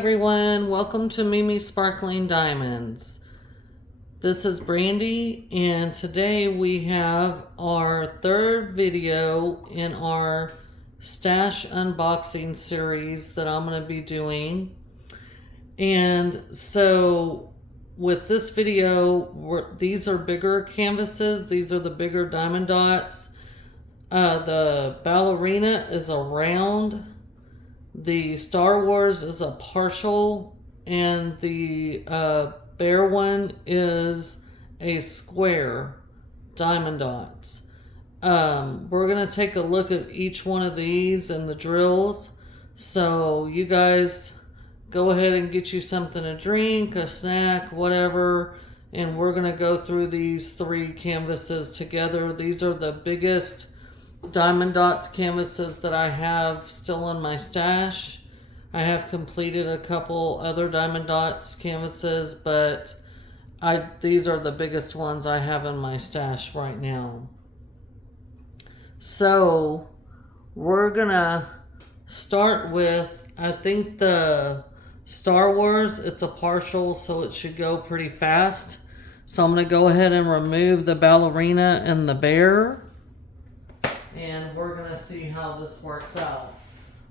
everyone, welcome to Mimi's Sparkling Diamonds. This is Brandy, and today we have our third video in our stash unboxing series that I'm going to be doing. And so with this video, these are bigger canvases. These are the bigger diamond dots. The ballerina is a round. The Star Wars is a partial, and the bear one is a square diamond dots. We're going to take a look at each one of these and the drills. So you guys go ahead and get you something to drink, a snack, whatever. And we're going to go through these three canvases together. These are the biggest diamond dots canvases that I have still in my stash. I have completed a couple other diamond dots canvases, but these are the biggest ones I have in my stash right now. So we're gonna start with, I think the Star Wars, it's a partial, so it should go pretty fast. So I'm gonna go ahead and remove the ballerina and the bear, and we're going to see how this works out.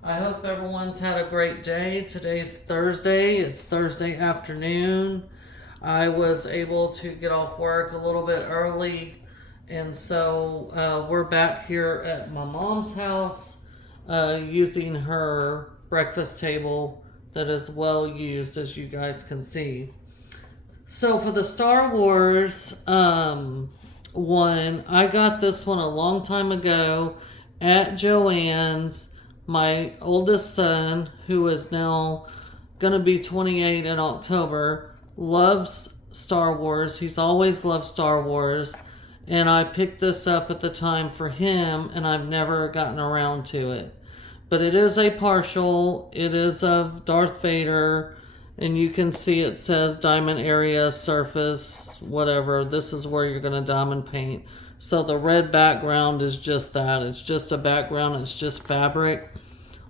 I hope everyone's had a great day. Today's Thursday. It's Thursday afternoon. I was able to get off work a little bit early, and so we're back here at my mom's house using her breakfast table that is well used, as you guys can see. So for the Star Wars one, I got this one a long time ago at Joann's. My oldest son, who is now going to be 28 in October, loves Star Wars. He's always loved Star Wars, and I picked this up at the time for him, and I've never gotten around to it. But it is a partial. It is of Darth Vader, and you can see it says diamond area, surface, whatever. This is where you're going to diamond paint. So the red background is just that. It's just a background. It's just fabric.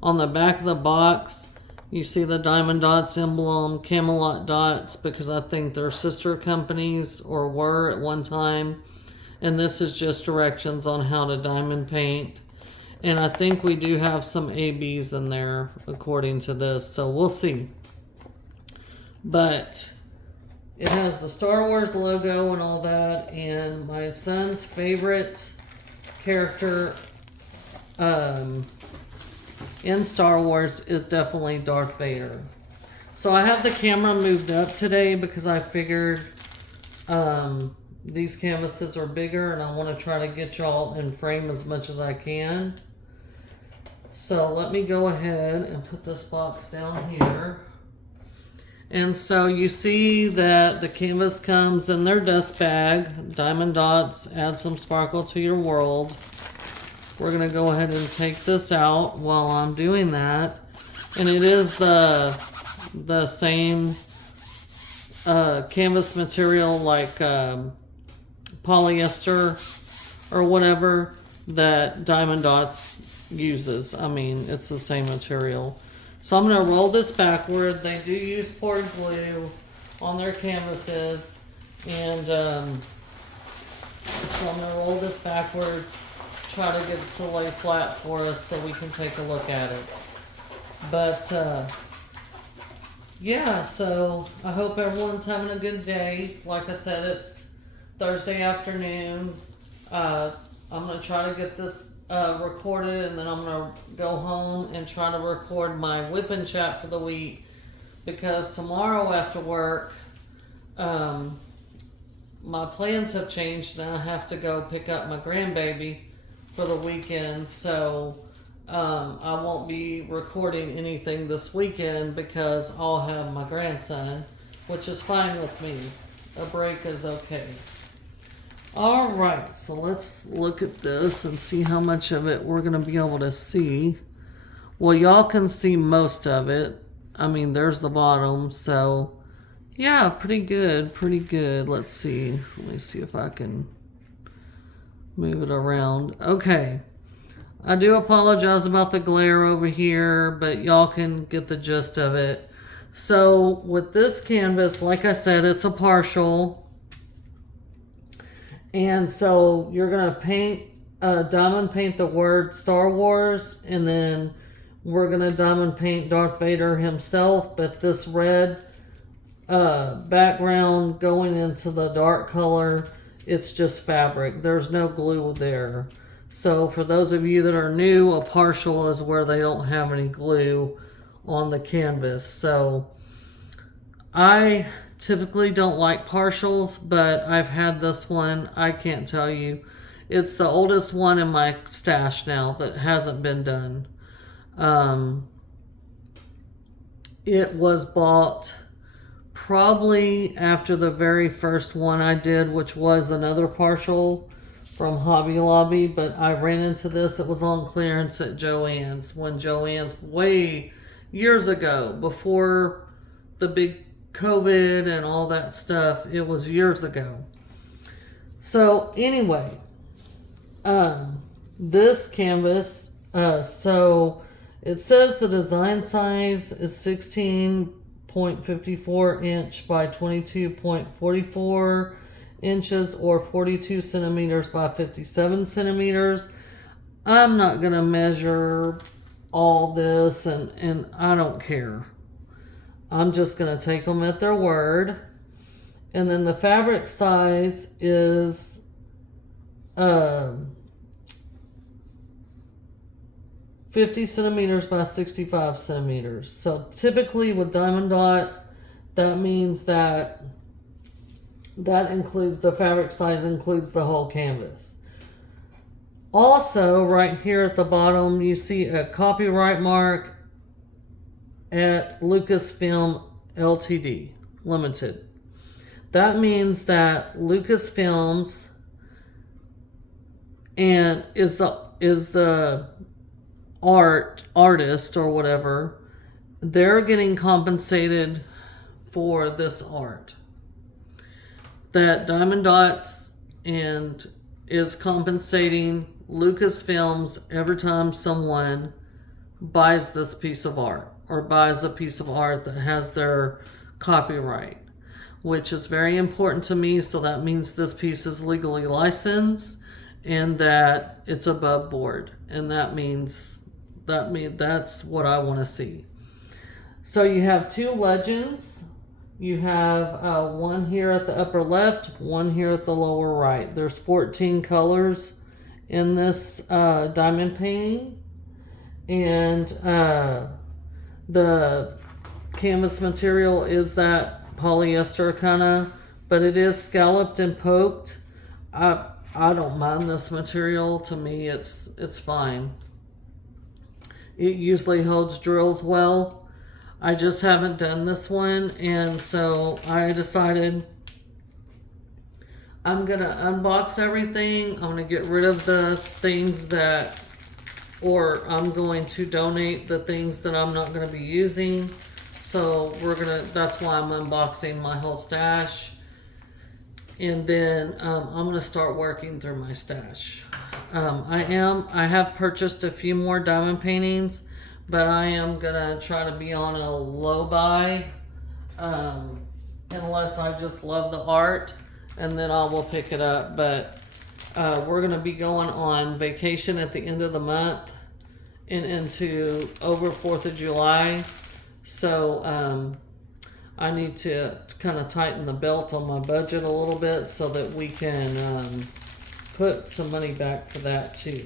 On the back of the box, you see the Diamond Dots emblem, Camelot Dots, because I think they're sister companies or were at one time. And this is just directions on how to diamond paint. And I think we do have some ABs in there according to this. So we'll see. But it has the Star Wars logo and all that, and my son's favorite character in Star Wars is definitely Darth Vader. So I have the camera moved up today because I figured these canvases are bigger, and I want to try to get y'all in frame as much as I can. So let me go ahead and put this box down here. And so you see that the canvas comes in their dust bag. Diamond dots, add some sparkle to your world. We're going to go ahead and take this out while I'm doing that. And it is the same canvas material, like polyester or whatever, that Diamond Dots uses. I mean, it's the same material. So I'm going to roll this backward. They do use poured glue on their canvases. And so I'm going to roll this backwards, try to get it to lay flat for us so we can take a look at it. But yeah, so I hope everyone's having a good day. Like I said, it's Thursday afternoon. I'm going to try to get this recorded, and then I'm going to go home and try to record my whip and chat for the week, because tomorrow after work, my plans have changed, and I have to go pick up my grandbaby for the weekend, so I won't be recording anything this weekend because I'll have my grandson, which is fine with me. A break is okay. Alright, so let's look at this and see how much of it we're going to be able to see. Well, y'all can see most of it. I mean, there's the bottom, so yeah, pretty good, pretty good. Let's see. Let me see if I can move it around. Okay. I do apologize about the glare over here, but y'all can get the gist of it. So with this canvas, like I said, it's a partial. And so you're going to paint, diamond paint the word Star Wars, and then we're going to diamond paint Darth Vader himself, but this red background going into the dark color, it's just fabric. There's no glue there. So for those of you that are new, a partial is where they don't have any glue on the canvas. So I typically don't like partials, but I've had this one. I can't tell you. It's the oldest one in my stash now that hasn't been done. It was bought probably after the very first one I did, which was another partial from Hobby Lobby, but I ran into this. It was on clearance at Joann's, when Joann's, way years ago, before the big COVID and all that stuff. It was years ago. So anyway, this canvas, so it says the design size is 16.54 inch by 22.44 inches, or 42 centimeters by 57 centimeters. I'm not going to measure all this, and I don't care. I'm just going to take them at their word. And then the fabric size is 50 centimeters by 65 centimeters. So typically with diamond dots, that means that includes the fabric size, includes the whole canvas. Also, right here at the bottom, you see a copyright mark at Lucasfilm Ltd. Limited. That means that Lucasfilms and is the artist or whatever, they're getting compensated for this art. That Diamond Dots and is compensating Lucasfilms every time someone buys this piece of art, or buys a piece of art that has their copyright, which is very important to me. So that means this piece is legally licensed and that it's above board, and that's what I want to see. So you have two legends. You have one here at the upper left, one here at the lower right. There's 14 colors in this diamond painting, and the canvas material is that polyester kind of, but it is scalloped and poked. I don't mind this material. To me, it's fine. It usually holds drills well. I just haven't done this one, and so I decided I'm gonna unbox everything. I'm gonna get rid of the things that, or I'm going to donate the things that I'm not gonna be using. So that's why I'm unboxing my whole stash. And then I'm gonna start working through my stash. I have purchased a few more diamond paintings, but I am gonna try to be on a low buy, unless I just love the art, and then I will pick it up. But we're gonna be going on vacation at the end of the month and into over 4th of July. So I need to kind of tighten the belt on my budget a little bit so that we can put some money back for that too.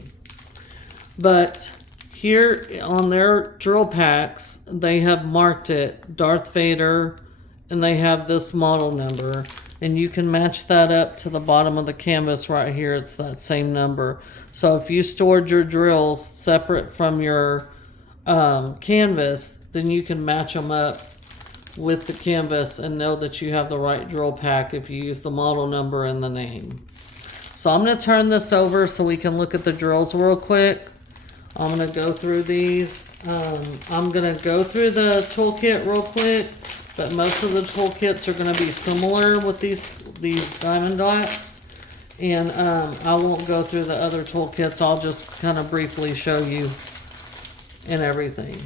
But here on their drill packs, they have marked it Darth Vader, and they have this model number, and you can match that up to the bottom of the canvas right here. It's that same number. So if you stored your drills separate from your canvas, then you can match them up with the canvas and know that you have the right drill pack if you use the model number and the name. So I'm going to turn this over so we can look at the drills real quick. I'm going to go through these. I'm going to go through the toolkit real quick, but most of the toolkits are going to be similar with these diamond dots. And I won't go through the other toolkits. I'll just kind of briefly show you and everything.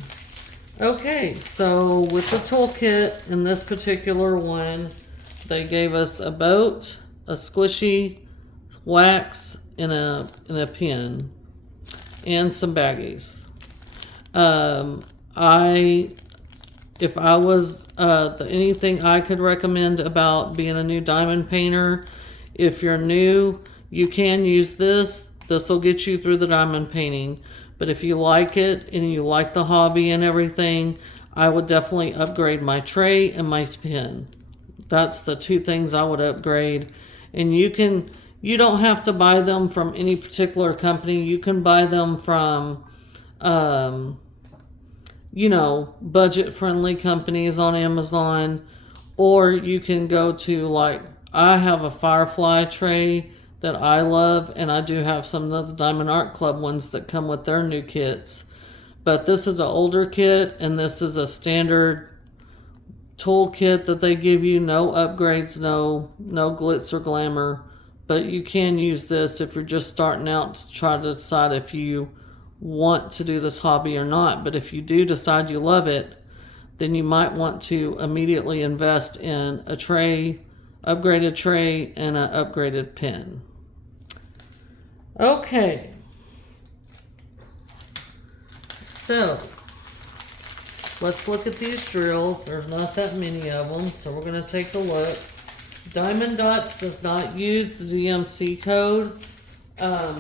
Okay, so with the toolkit in this particular one, they gave us a boat, a squishy, wax, and a pin, and some baggies. If I was anything I could recommend about being a new diamond painter, if you're new, you can use this. This will get you through the diamond painting. But if you like it and you like the hobby and everything, I would definitely upgrade my tray and my pin. That's the two things I would upgrade. And you don't have to buy them from any particular company. You can buy them from, budget friendly companies on Amazon, or you can go to, like, I have a Firefly tray that I love, and I do have some of the Diamond Art Club ones that come with their new kits. But this is an older kit, and this is a standard tool kit that they give you. No upgrades, no glitz or glamour. But you can use this if you're just starting out to try to decide if you want to do this hobby or not. But if you do decide you love it, then you might want to immediately invest in a tray, upgraded tray, and an upgraded pen. Okay, so let's look at these drills. There's not that many of them, so we're going to take a look. Diamond Dotz does not use the DMC code.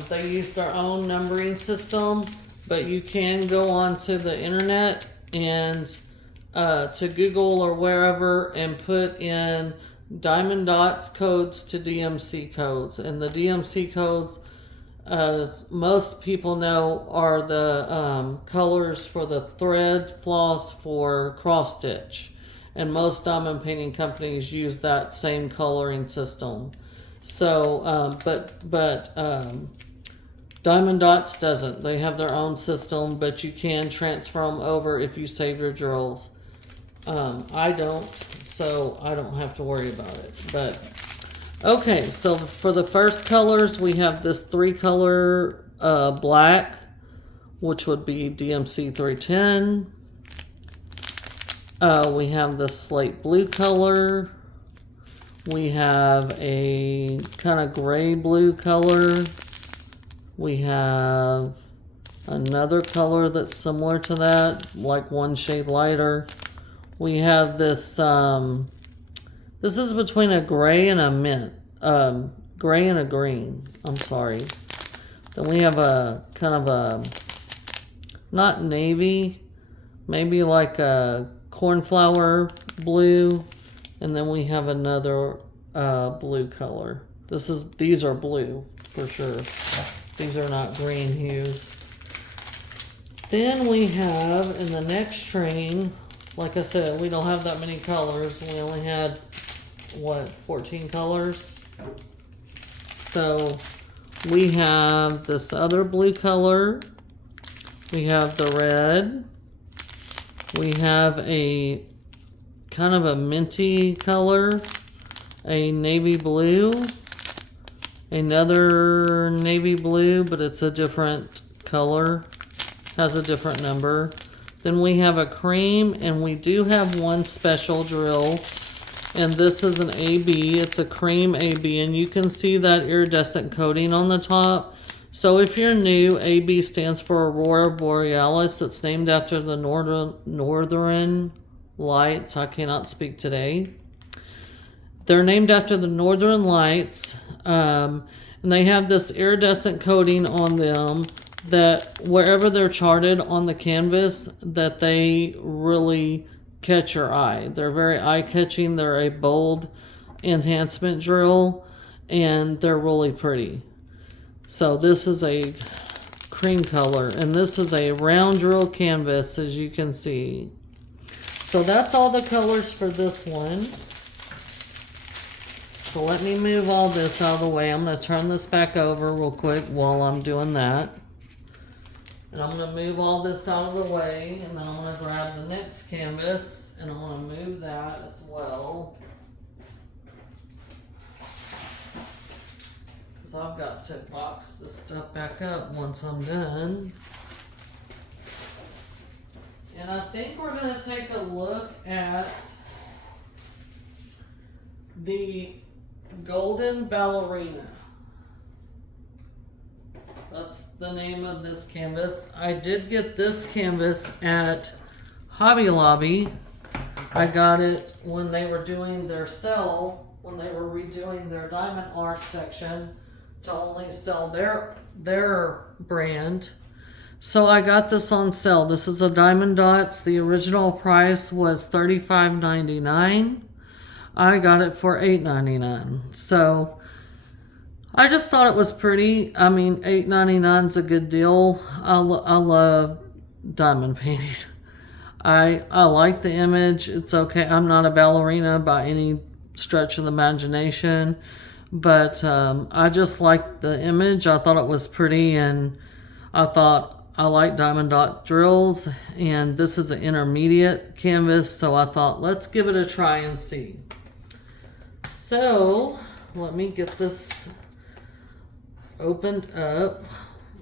They use their own numbering system, but you can go onto the internet and to Google or wherever and put in Diamond Dotz codes to DMC codes. And the DMC codes, as most people know, are the colors for the thread floss for cross stitch. And most diamond painting companies use that same coloring system. So, but Diamond Dotz doesn't. They have their own system, but you can transfer them over if you save your drills. I don't, so I don't have to worry about it. But okay, so for the first colors, we have this 3-color black, which would be DMC 310. We have the slate blue color. We have a kind of gray blue color. We have another color that's similar to that, like one shade lighter. We have this, this is between a gray and a mint, gray and a green, I'm sorry. Then we have a kind of a, not navy, maybe like a cornflower blue. And then we have another blue color. These are blue for sure. These are not green hues. Then we have in the next train, like I said, we don't have that many colors. We only had, 14 colors? So we have this other blue color. We have the red. We have a kind of a minty color, a navy blue, another navy blue, but it's a different color, has a different number. Then we have a cream, and we do have one special drill, and this is an AB. It's a cream AB, and you can see that iridescent coating on the top. So if you're new, AB stands for Aurora Borealis. It's named after the northern lights. I cannot speak today. They're named after the northern lights, and they have this iridescent coating on them that wherever they're charted on the canvas, that they really catch your eye. They're very eye-catching. They're a bold enhancement drill, and they're really pretty. So this is a cream color, and this is a round drill canvas, as you can see. So that's all the colors for this one. So let me move all this out of the way. I'm going to turn this back over real quick while I'm doing that. And I'm going to move all this out of the way, and then I'm going to grab the next canvas, and I'm going to move that as well. Because I've got to box this stuff back up once I'm done. And I think we're going to take a look at the Golden Ballerina. That's the name of this canvas. I did get this canvas at Hobby Lobby. I got it when they were doing their sale, when they were redoing their diamond art section to only sell their brand. So I got this on sale. This is a Diamond Dotz. The original price was $35.99. I got it for $8.99. So I just thought it was pretty. I mean, $8.99 is a good deal. I love diamond painting. I like the image. It's okay. I'm not a ballerina by any stretch of the imagination, but I just liked the image. I thought it was pretty, and I thought I like diamond dot drills, and this is an intermediate canvas, so I thought let's give it a try and see. So let me get this opened up.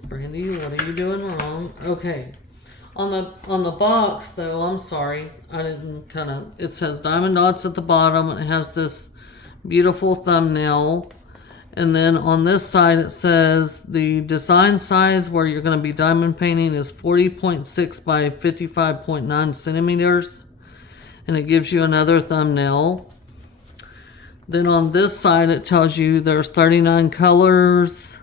Brandy, what are you doing wrong? Okay. On the box though, I'm sorry, I didn't it says Diamond Dotz at the bottom. It has this beautiful thumbnail. And then on this side it says the design size where you're going to be diamond painting is 40.6 by 55.9 centimeters. And it gives you another thumbnail. Then on this side it tells you there's 39 colors.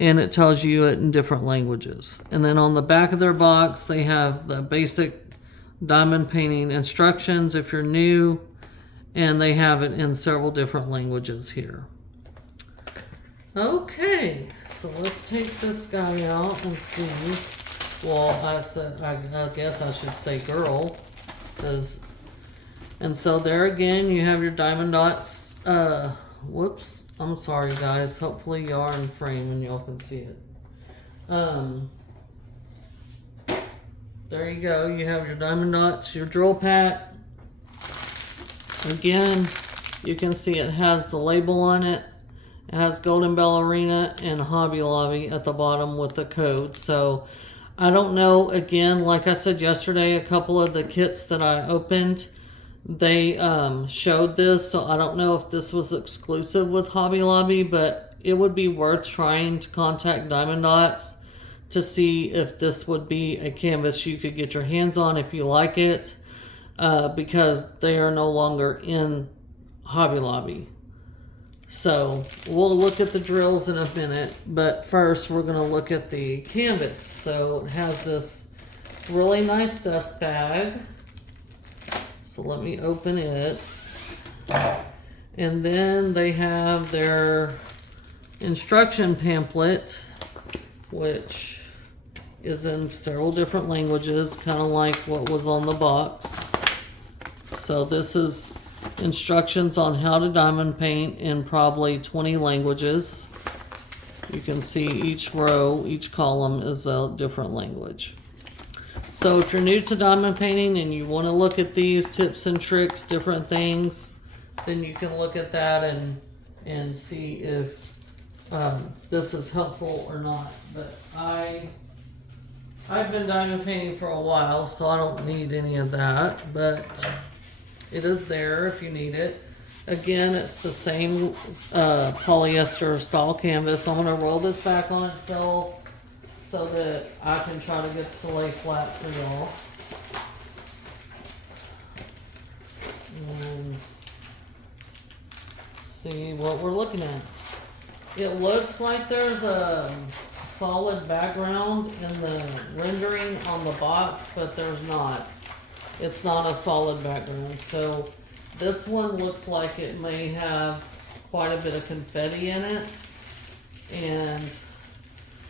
And it tells you it in different languages. And then on the back of their box, they have the basic diamond painting instructions if you're new. And they have it in several different languages here. Okay, so let's take this guy out and see. Well, I guess I should say girl. And so there again, you have your Diamond Dotz. Whoops. I'm sorry, guys. Hopefully you are in frame and y'all can see it. There you go. You have your Diamond Dotz, your drill pack. Again, you can see it has the label on it. It has Golden Ballerina and Hobby Lobby at the bottom with the code. So I don't know. Again, like I said yesterday, a couple of the kits that I opened, they showed this, so I don't know if this was exclusive with Hobby Lobby, but it would be worth trying to contact Diamond Dotz to see if this would be a canvas you could get your hands on if you like it, because they are no longer in Hobby Lobby. So we'll look at the drills in a minute, but first we're going to look at the canvas. So it has this really nice dust bag. So let me open it. And then they have their instruction pamphlet, which is in several different languages, kind of like what was on the box. So this is instructions on how to diamond paint in probably 20 languages. You can see each row, each column is a different language. So if you're new to diamond painting and you want to look at these tips and tricks, different things, then you can look at that and see if this is helpful or not. But I've been diamond painting for a while, so I don't need any of that, but it is there if you need it. Again, it's the same polyester style canvas. I'm going to roll this back on itself so that I can try to get to lay flat for y'all. And see what we're looking at. It looks like there's a solid background in the rendering on the box, but there's not. It's not a solid background. So this one looks like it may have quite a bit of confetti in it and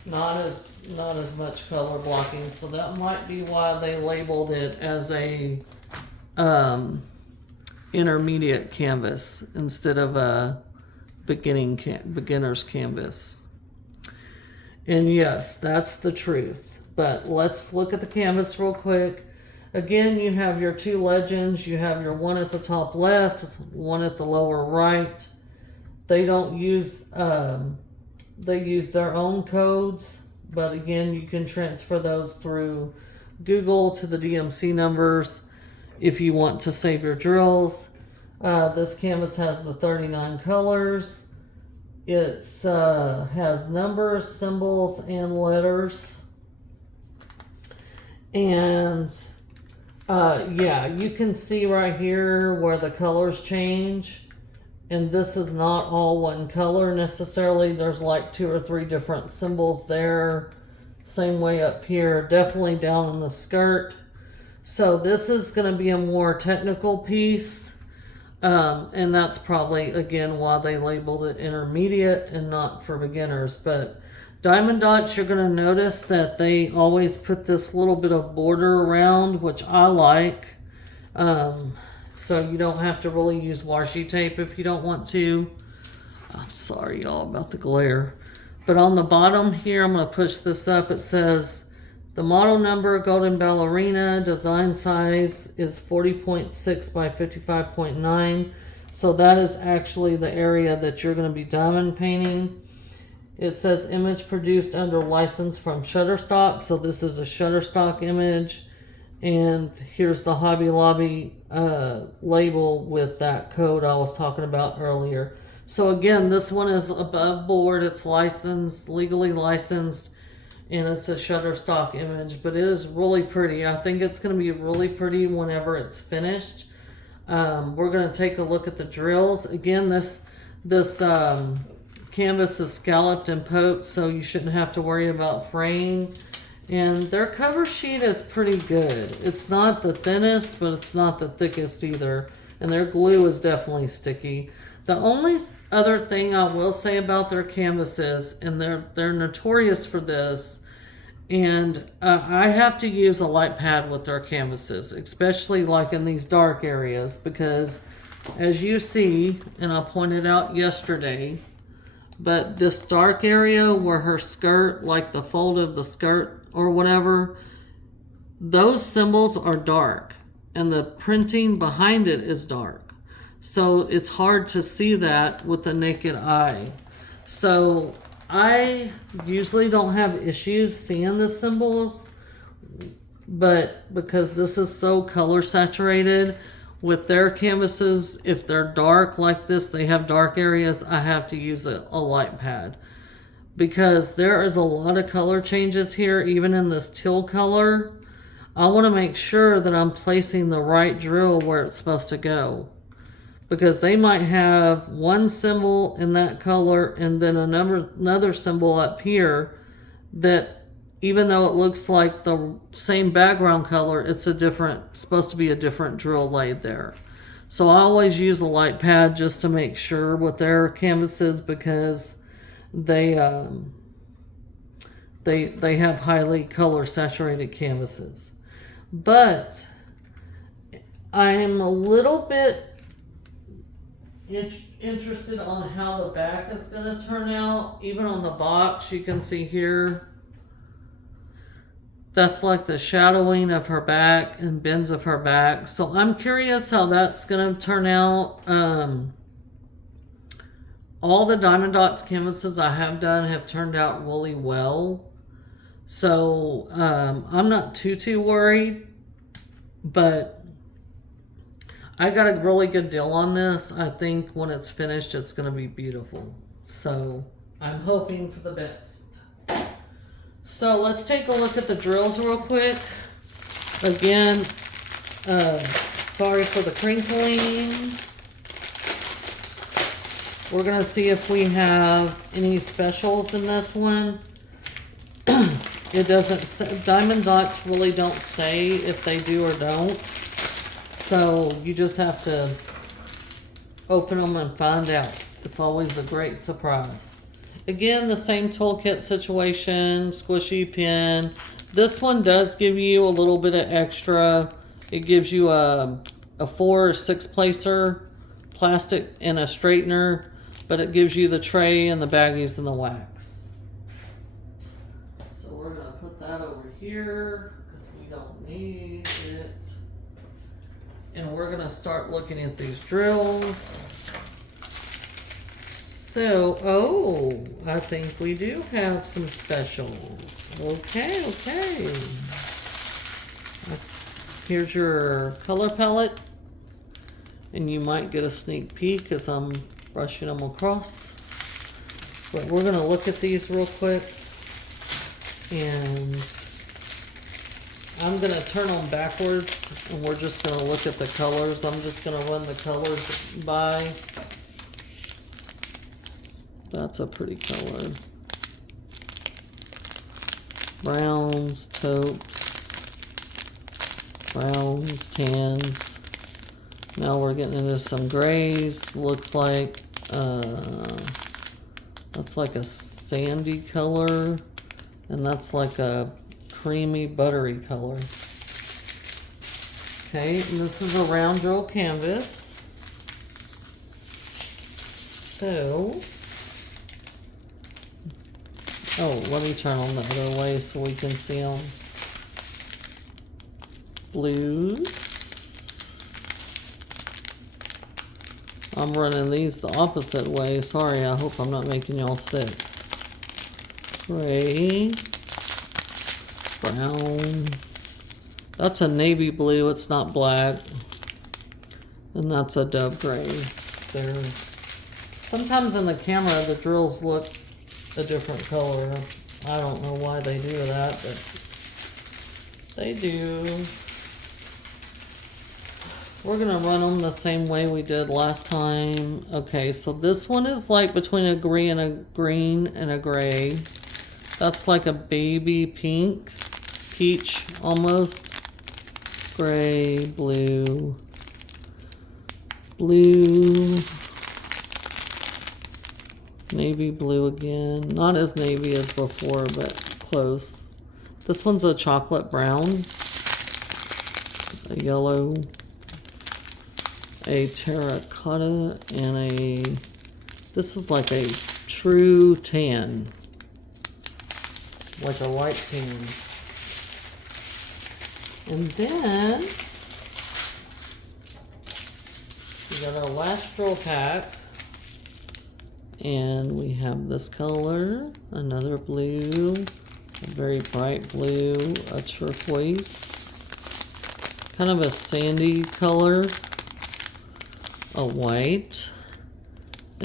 not as much color blocking. So that might be why they labeled it as a intermediate canvas instead of a beginner's canvas. And yes, that's the truth. But let's look at the canvas real quick. Again, you have your two legends. You have your one at the top left, one at the lower right. They don't use, they use their own codes, but again, you can transfer those through Google to the DMC numbers if you want to save your drills. This canvas has the 39 colors. It has numbers, symbols, and letters. And yeah, you can see right here where the colors change. And this is not all one color necessarily. There's like 2 or 3 different symbols there. Same way up here, definitely down in the skirt. So this is going to be a more technical piece. And that's probably, again, why they labeled it intermediate and not for beginners. But Diamond Dots, you're going to notice that they always put this little bit of border around, which I like. So you don't have to really use washi tape if you don't want to. I'm sorry, y'all, about the glare. But on the bottom here, I'm going to push this up. It says the model number, Golden Ballerina, design size is 40.6 by 55.9. So that is actually the area that you're going to be diamond painting. It says image produced under license from Shutterstock. So this is a Shutterstock image. And here's the Hobby Lobby label with that code I was talking about earlier. So again, this one is above board. It's licensed, legally licensed, and it's a Shutterstock image. But it is really pretty. I think it's going to be really pretty whenever it's finished. We're going to take a look at the drills. Again, this canvas is scalloped and poked, so you shouldn't have to worry about fraying. And their cover sheet is pretty good. It's not the thinnest, but it's not the thickest either. And their glue is definitely sticky. The only other thing I will say about their canvases, and they're notorious for this, and I have to use a light pad with their canvases, especially like in these dark areas, because as you see, and I pointed out yesterday, but this dark area where her skirt, like the fold of the skirt or whatever, those symbols are dark and the printing behind it is dark. So it's hard to see that with the naked eye. So I usually don't have issues seeing the symbols, but because this is so color saturated with their canvases, if they're dark like this, they have dark areas, I have to use a light pad. Because there is a lot of color changes here, even in this teal color. I want to make sure that I'm placing the right drill where it's supposed to go. Because they might have one symbol in that color and then another symbol up here that, even though it looks like the same background color, it's supposed to be a different drill laid there. So I always use a light pad just to make sure with their canvases, because they have highly color saturated canvases. But I'm a little bit interested on how the back is going to turn out. Even on the box, you can see here, that's like the shadowing of her back and bends of her back. So I'm curious how that's going to turn out. All the Diamond Dots canvases I have done have turned out really well. So I'm not too worried. But I got a really good deal on this. I think when it's finished, it's going to be beautiful. So I'm hoping for the best. So let's take a look at the drills real quick. Again, sorry for the crinkling. We're going to see if we have any specials in this one. It doesn't say, Diamond Dots really don't say if they do or don't. So you just have to open them and find out. It's always a great surprise. Again, the same toolkit situation, squishy pin. This one does give you a little bit of extra. It gives you a 4 or 6 placer, plastic, and a straightener. But it gives you the tray and the baggies and the wax. So we're going to put that over here because we don't need it. And we're going to start looking at these drills. So, oh, I think we do have some specials. Okay. Here's your color palette, and you might get a sneak peek as I'm brushing them across. But we're gonna look at these real quick, and I'm gonna turn them backwards, and we're just gonna look at the colors. I'm just gonna run the colors by. That's a pretty color. Browns, taupes, browns, tans. Now we're getting into some grays. Looks like that's like a sandy color, and that's like a creamy buttery color. Okay, and this is a round drill canvas. So, oh, let me turn them the other way so we can see them. Blues. I'm running these the opposite way. Sorry, I hope I'm not making y'all sick. Gray. Brown. That's a navy blue, it's not black. And that's a dove gray. There. Sometimes in the camera the drills look a different color. I don't know why they do that, but they do. We're gonna run them the same way we did last time. Okay, so this one is like between a green and a gray. That's like a baby pink, peach almost. Gray, blue, blue, navy blue again. Not as navy as before, but close. This one's a chocolate brown, a yellow, a terracotta, and this is like a true tan, like a light tan. And then we got our last drill pack, and we have this color, another blue, a very bright blue, a turquoise, kind of a sandy color, a white,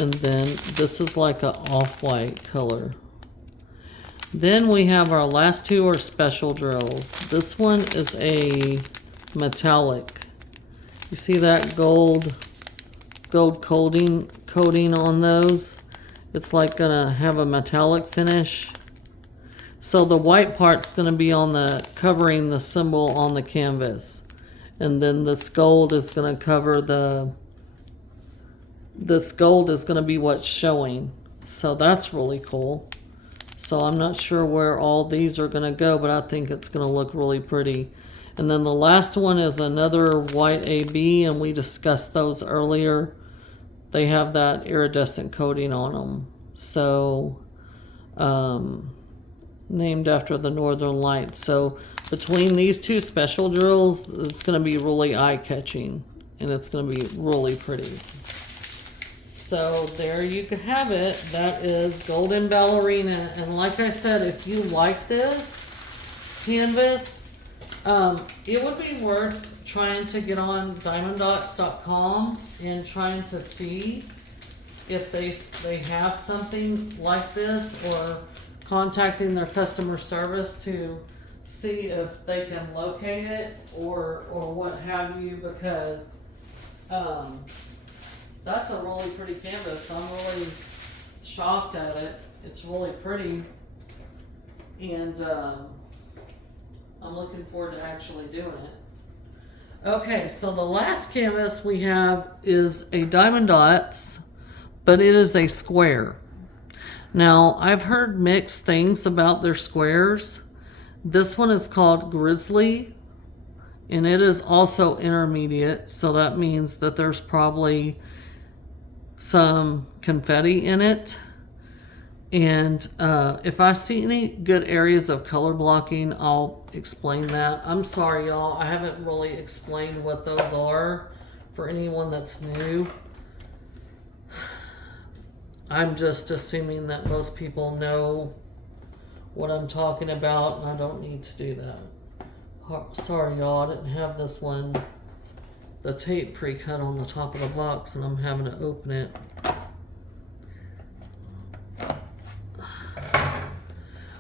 and then this is like an off-white color. Then we have our last two are special drills. This one is a metallic. You see that gold coating on those? It's like gonna have a metallic finish. So the white part's gonna be on the covering the symbol on the canvas, and then this gold is gonna cover this gold is gonna be what's showing. So that's really cool. So I'm not sure where all these are gonna go, but I think it's gonna look really pretty. And then the last one is another white AB, and we discussed those earlier. They have that iridescent coating on them. So, named after the Northern Lights. So between these two special drills, it's gonna be really eye-catching, and it's gonna be really pretty. So there you can have it. That is Golden Ballerina. And like I said, if you like this canvas, it would be worth trying to get on diamonddotz.com and trying to see if they have something like this, or contacting their customer service to see if they can locate it or what have you, because that's a really pretty canvas. I'm really shocked at it. It's really pretty, and I'm looking forward to actually doing it. Okay, so the last canvas we have is a Diamond Dotz, but it is a square. Now, I've heard mixed things about their squares. This one is called Grizzly, and it is also intermediate, so that means that there's probably some confetti in it. And if I see any good areas of color blocking, I'll explain that. I'm sorry, y'all, I haven't really explained what those are for anyone that's new. I'm just assuming that most people know what I'm talking about, and I don't need to do that. Sorry, y'all, I didn't have this one, the tape pre-cut on the top of the box, and I'm having to open it.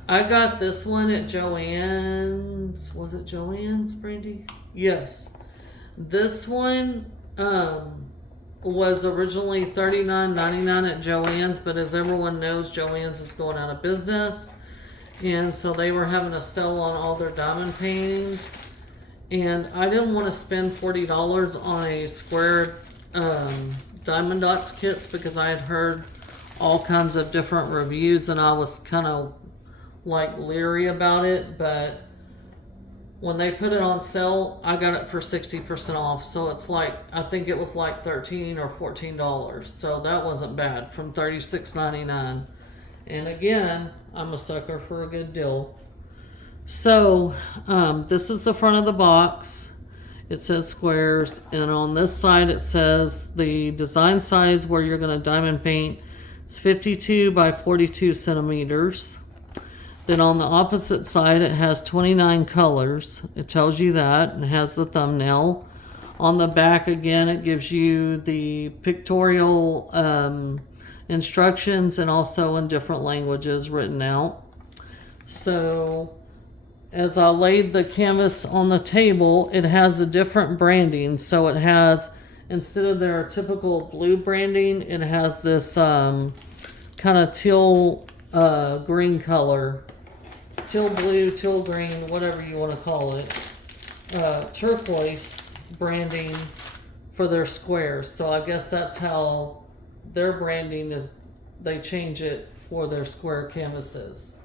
I got this one at Joann's. Was it Joann's, Brandy? Yes. This one was originally $39.99 at Joann's, but as everyone knows, Joann's is going out of business. And so they were having a sale on all their diamond paintings. And I didn't want to spend $40 on a square Diamond Dots kits because I had heard all kinds of different reviews and I was kind of like leery about it. But when they put it on sale, I got it for 60% off. So it's like, I think it was like $13 or $14. So that wasn't bad, from $36.99. And again, I'm a sucker for a good deal. So this is the front of the box. It says squares, and on this side it says the design size where you're going to diamond paint is 52 by 42 centimeters. Then on the opposite side it has 29 colors. It tells you that, and has the thumbnail. On the back again it gives you the pictorial instructions, and also in different languages written out. So as I laid the canvas on the table, it has a different branding. So it has, instead of their typical blue branding, it has this kind of teal green color. Teal blue, teal green, whatever you want to call it. Turquoise branding for their squares. So I guess that's how their branding is, they change it for their square canvases.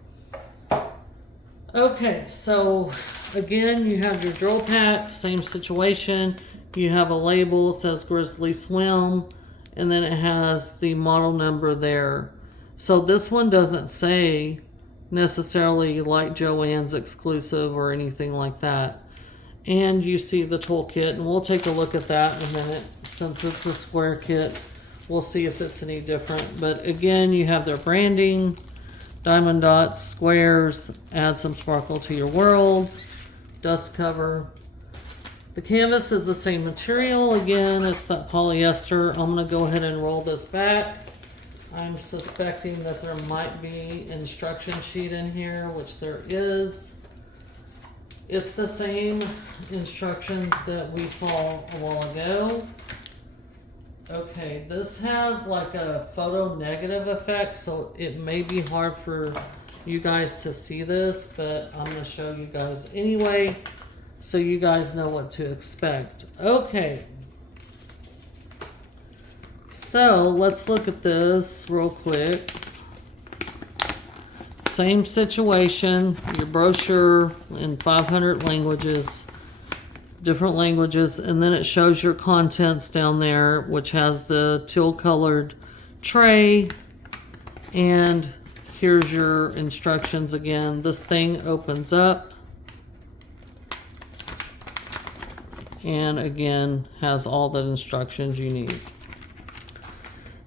Okay, so again, you have your drill pack, same situation. You have a label, it says Grizzly Swim, and then it has the model number there. So this one doesn't say necessarily like Joann's exclusive or anything like that. And you see the toolkit, and we'll take a look at that in a minute. Since it's a square kit, we'll see if it's any different. But again, you have their branding, diamond dots, squares, add some sparkle to your world, dust cover. The canvas is the same material. Again, it's that polyester. I'm going to go ahead and roll this back. I'm suspecting that there might be instruction sheet in here, which there is. It's the same instructions that we saw a while ago. Okay, this has like a photo negative effect, so it may be hard for you guys to see this, but I'm going to show you guys anyway, so you guys know what to expect. Okay. So let's look at this real quick. Same situation, your brochure in 500 languages, different languages, and then it shows your contents down there, which has the teal colored tray, and here's your instructions again. This thing opens up and again has all the instructions you need.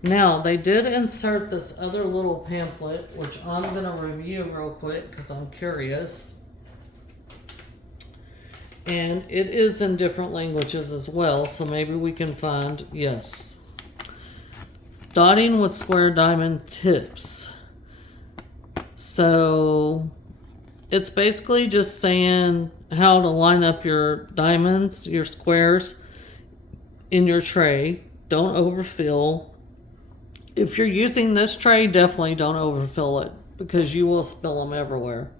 Now, they did insert this other little pamphlet, which I'm going to review real quick because I'm curious. And it is in different languages as well, so maybe we can find, yes. Dotting with square diamond tips. So, it's basically just saying how to line up your diamonds, your squares in your tray. Don't overfill. If you're using this tray, definitely don't overfill it because you will spill them everywhere.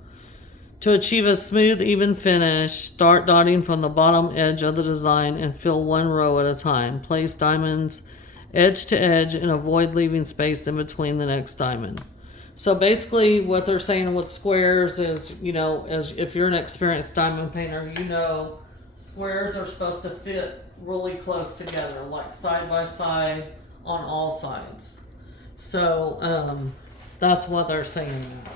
To achieve a smooth, even finish, start dotting from the bottom edge of the design and fill one row at a time. Place diamonds edge to edge and avoid leaving space in between the next diamond. So basically what they're saying with squares is, you know, as if you're an experienced diamond painter, you know squares are supposed to fit really close together, like side by side on all sides. So that's what they're saying now.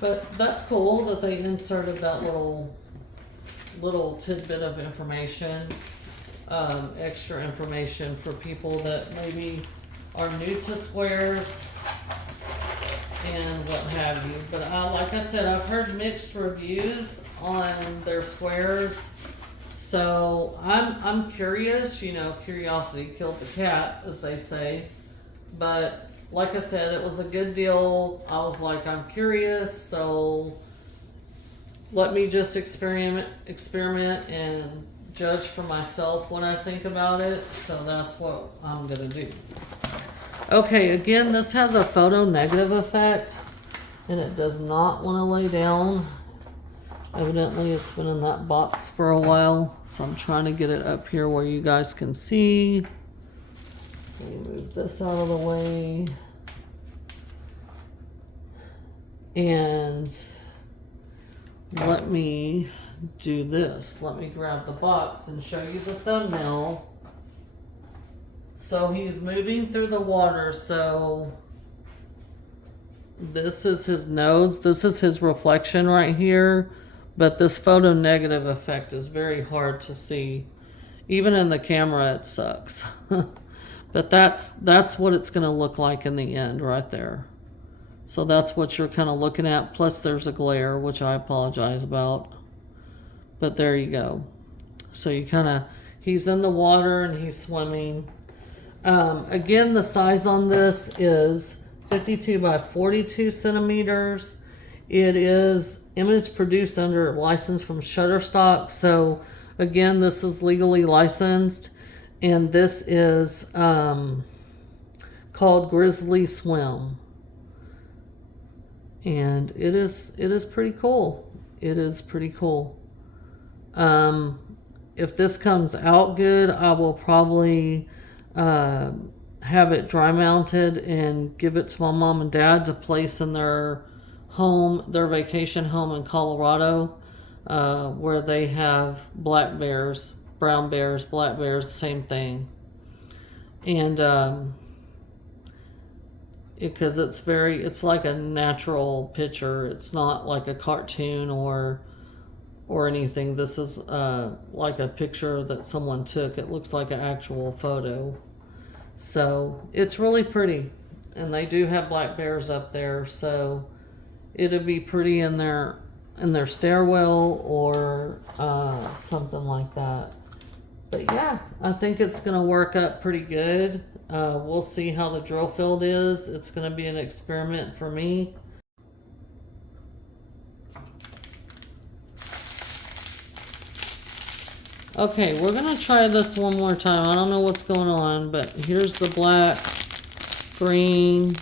But that's cool that they inserted that little tidbit of information, extra information for people that maybe are new to squares and what have you. But like I said, I've heard mixed reviews on their squares. So I'm curious, you know, curiosity killed the cat, as they say. But like I said, it was a good deal. I was like, I'm curious, so let me just experiment and judge for myself when I think about it. So that's what I'm gonna do. Okay, again, this has a photo negative effect, and it does not want to lay down. Evidently, it's been in that box for a while, so I'm trying to get it up here where you guys can see. Let me move this out of the way. And let me do this. Let me grab the box and show you the thumbnail. So he's moving through the water, so this is his nose. This is his reflection right here. But this photo negative effect is very hard to see. Even in the camera, it sucks. But that's what it's going to look like in the end right there. So that's what you're kind of looking at. Plus there's a glare, which I apologize about. But there you go. So you kind of, he's in the water and he's swimming. Again, the size on this is 52 by 42 centimeters. It is image produced under license from Shutterstock. So again, this is legally licensed, and this is called Grizzly Swim. And it is pretty cool. It is pretty cool. If this comes out good, I will probably have it dry mounted and give it to my mom and dad to place in their home, their vacation home in Colorado, where they have black bears, brown bears, black bears, same thing. And because it's like a natural picture. It's not like a cartoon or anything. This is like a picture that someone took. It looks like an actual photo. So it's really pretty. And they do have black bears up there, so it'd be pretty in their stairwell or something like that. But yeah, I think it's gonna work up pretty good. We'll see how the drill field is. It's gonna be an experiment for me. Okay, we're gonna try this one more time. I don't know what's going on, but here's the black, green,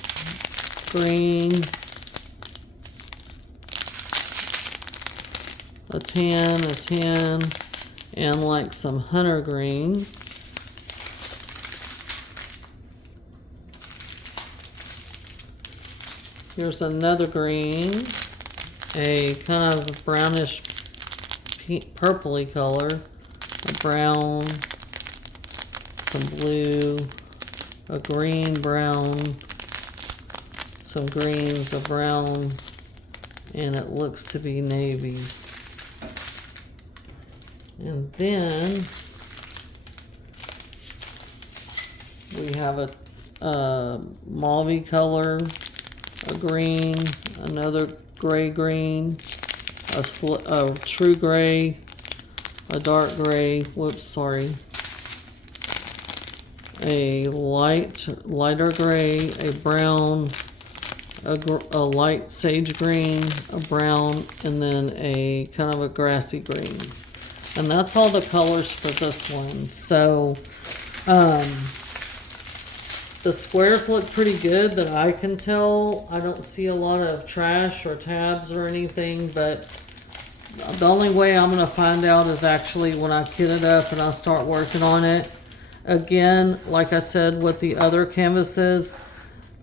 green, a tan, and like some hunter green. Here's another green, a kind of brownish purpley color, a brown, some blue, a green, brown, some greens, a brown, and it looks to be navy. And then we have a mauve color, a green, another gray green, a true gray, a dark gray, whoops, sorry, a lighter gray, a brown, a light sage green, a brown, and then a kind of a grassy green. And that's all the colors for this one. So the squares look pretty good that I can tell. I don't see a lot of trash or tabs or anything, but the only way I'm going to find out is actually when I kit it up and I start working on it. Again, like I said with the other canvases,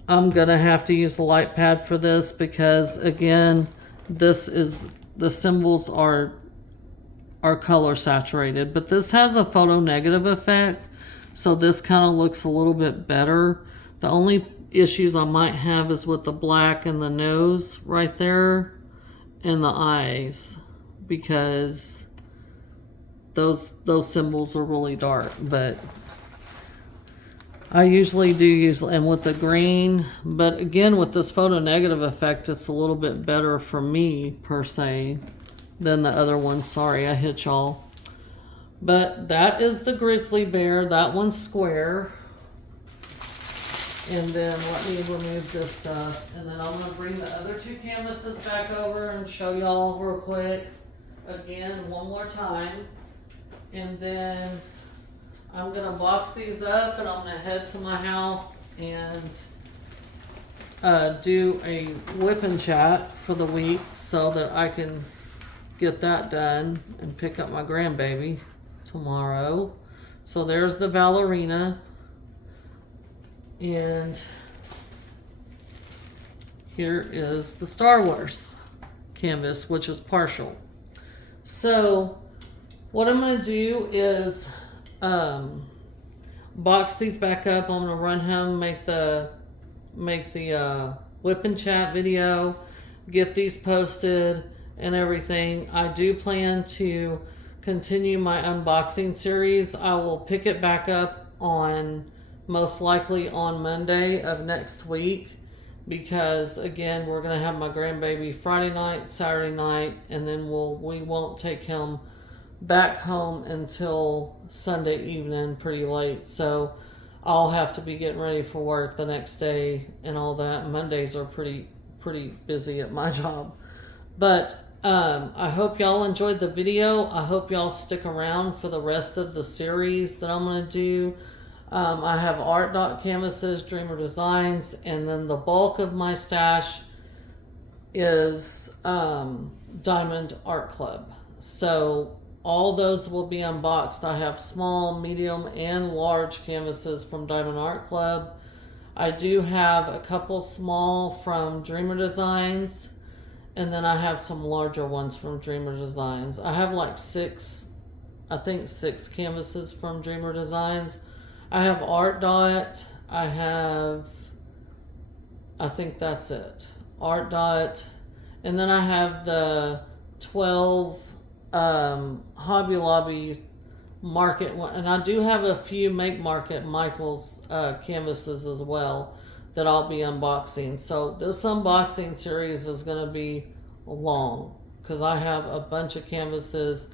I'm going to have to use the light pad for this because, again, the symbols are color saturated, but this has a photo negative effect, so this kind of looks a little bit better. The only issues I might have is with the black and the nose right there and the eyes, because those symbols are really dark. But I usually do use, and with the green, but again, with this photo negative effect, it's a little bit better for me, per se, than the other one. Sorry, I hit y'all. But that is the grizzly bear. That one's square. And then let me remove this stuff. And then I'm going to bring the other two canvases back over and show y'all real quick. Again, one more time. And then I'm going to box these up and I'm going to head to my house and do a whip and chat for the week so that I can get that done and pick up my grandbaby tomorrow. So there's the ballerina. And here is the Star Wars canvas, which is partial. So what I'm going to do is box these back up. I'm going to run home, make the whip and chat video, get these posted and everything. I do plan to continue my unboxing series. I will pick it back up on most likely on Monday of next week, because again, we're going to have my grandbaby Friday night, Saturday night, and then we won't take him back home until Sunday evening pretty late. So I'll have to be getting ready for work the next day and all that. Mondays are pretty busy at my job. But I hope y'all enjoyed the video. I hope y'all stick around for the rest of the series that I'm going to do. I have art dot canvases, Dreamer Designs, and then the bulk of my stash is Diamond Art Club. So all those will be unboxed. I have small, medium, and large canvases from Diamond Art Club. I do have a couple small from Dreamer Designs, and then I have some larger ones from Dreamer Designs. I have like six canvases from Dreamer Designs. I have Art Dot. I think that's it. Art Dot. And then I have the 12 Hobby Lobby Market one. And I do have a few Make Market Michael's canvases as well that I'll be unboxing. So this unboxing series is going to be long because I have a bunch of canvases.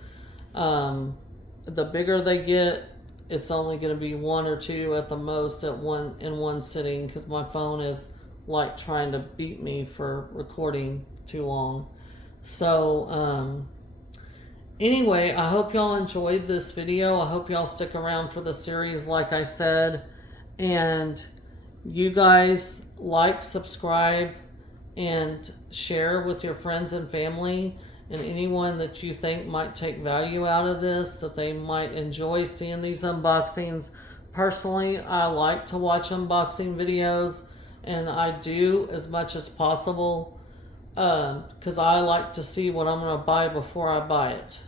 The bigger they get, it's only going to be one or two at the most in one sitting, because my phone is like trying to beat me for recording too long. So anyway, I hope y'all enjoyed this video. I hope y'all stick around for the series like I said. And you guys like, subscribe, and share with your friends and family, and anyone that you think might take value out of this, that they might enjoy seeing these unboxings. Personally, I like to watch unboxing videos, and I do as much as possible because I like to see what I'm going to buy before I buy it.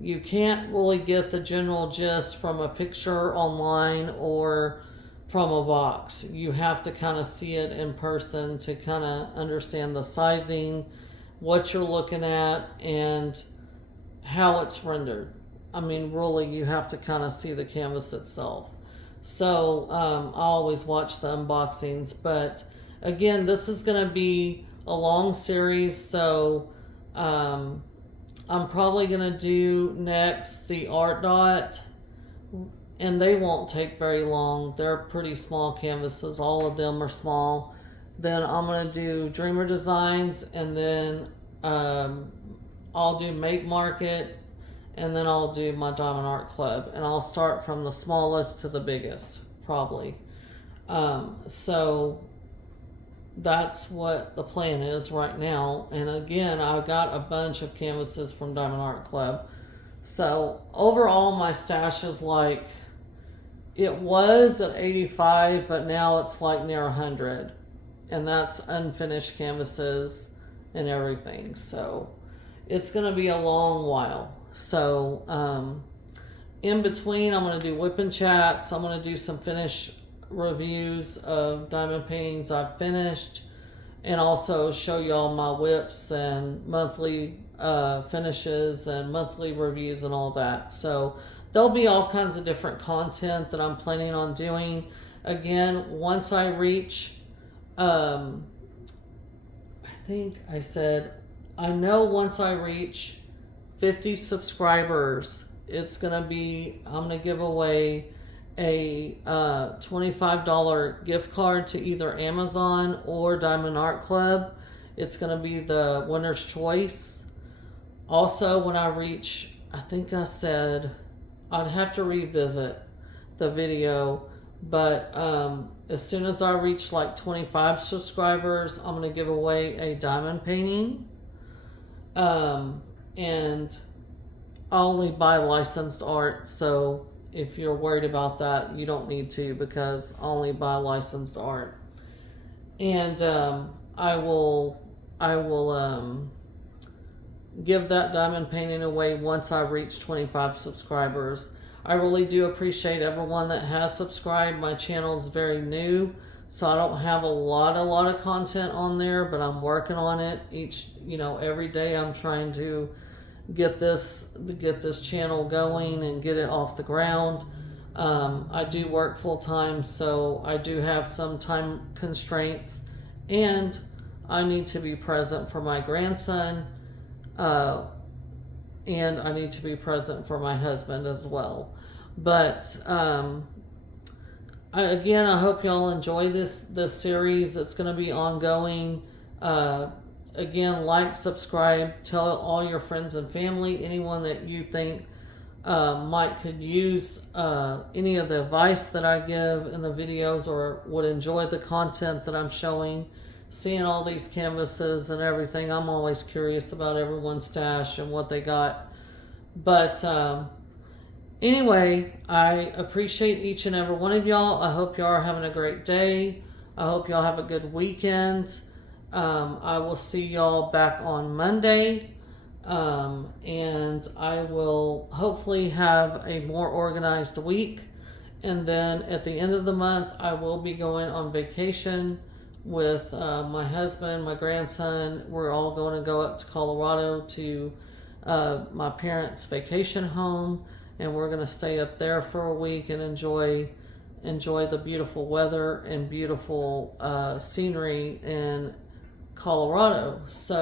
You can't really get the general gist from a picture online or from a box. You have to kind of see it in person to kind of understand the sizing, what you're looking at, and how it's rendered. I mean, really, you have to kind of see the canvas itself. So I always watch the unboxings, but again, this is going to be a long series, so I'm probably going to do next the Art Dot, and they won't take very long. They're pretty small canvases. All of them are small. Then I'm going to do Dreamer Designs, and then I'll do Make Market, and then I'll do my Diamond Art Club. And I'll start from the smallest to the biggest, probably. So that's what the plan is right now. And again, I've got a bunch of canvases from Diamond Art Club. So overall, my stash is like, it was at 85, but now it's like near 100. And that's unfinished canvases and everything. So it's going to be a long while. So in between, I'm going to do whip and chats. I'm going to do some finish reviews of diamond paintings I've finished, and also show y'all my whips and monthly finishes and monthly reviews and all that. So there'll be all kinds of different content that I'm planning on doing. Again, once I reach, I think I know once I reach 50 subscribers, I'm gonna give away a $25 gift card to either Amazon or Diamond Art Club. It's gonna be the winner's choice. Also, when I reach, I think I said I'd have to revisit the video, but as soon as I reach like 25 subscribers, I'm gonna give away a diamond painting. And I only buy licensed art, so if you're worried about that, you don't need to, because I only buy licensed art. And I will give that diamond painting away once I reach 25 subscribers. I really do appreciate everyone that has subscribed. My channel is very new, so I don't have a lot of content on there, but I'm working on it. Every day I'm trying to get this channel going and get it off the ground. I do work full time, so I do have some time constraints, and I need to be present for my grandson, and I need to be present for my husband as well. But I hope y'all enjoy this series. It's going to be ongoing. Again, like, subscribe, tell all your friends and family, anyone that you think could use any of the advice that I give in the videos, or would enjoy the content that I'm showing. Seeing all these canvases and everything, I'm always curious about everyone's stash and what they got. But anyway, I appreciate each and every one of y'all. I hope y'all are having a great day. I hope y'all have a good weekend. I will see y'all back on Monday. And I will hopefully have a more organized week. And then at the end of the month, I will be going on vacation with my husband, my grandson. We're all going to go up to Colorado to my parents' vacation home, and we're going to stay up there for a week and enjoy the beautiful weather and beautiful scenery in Colorado. So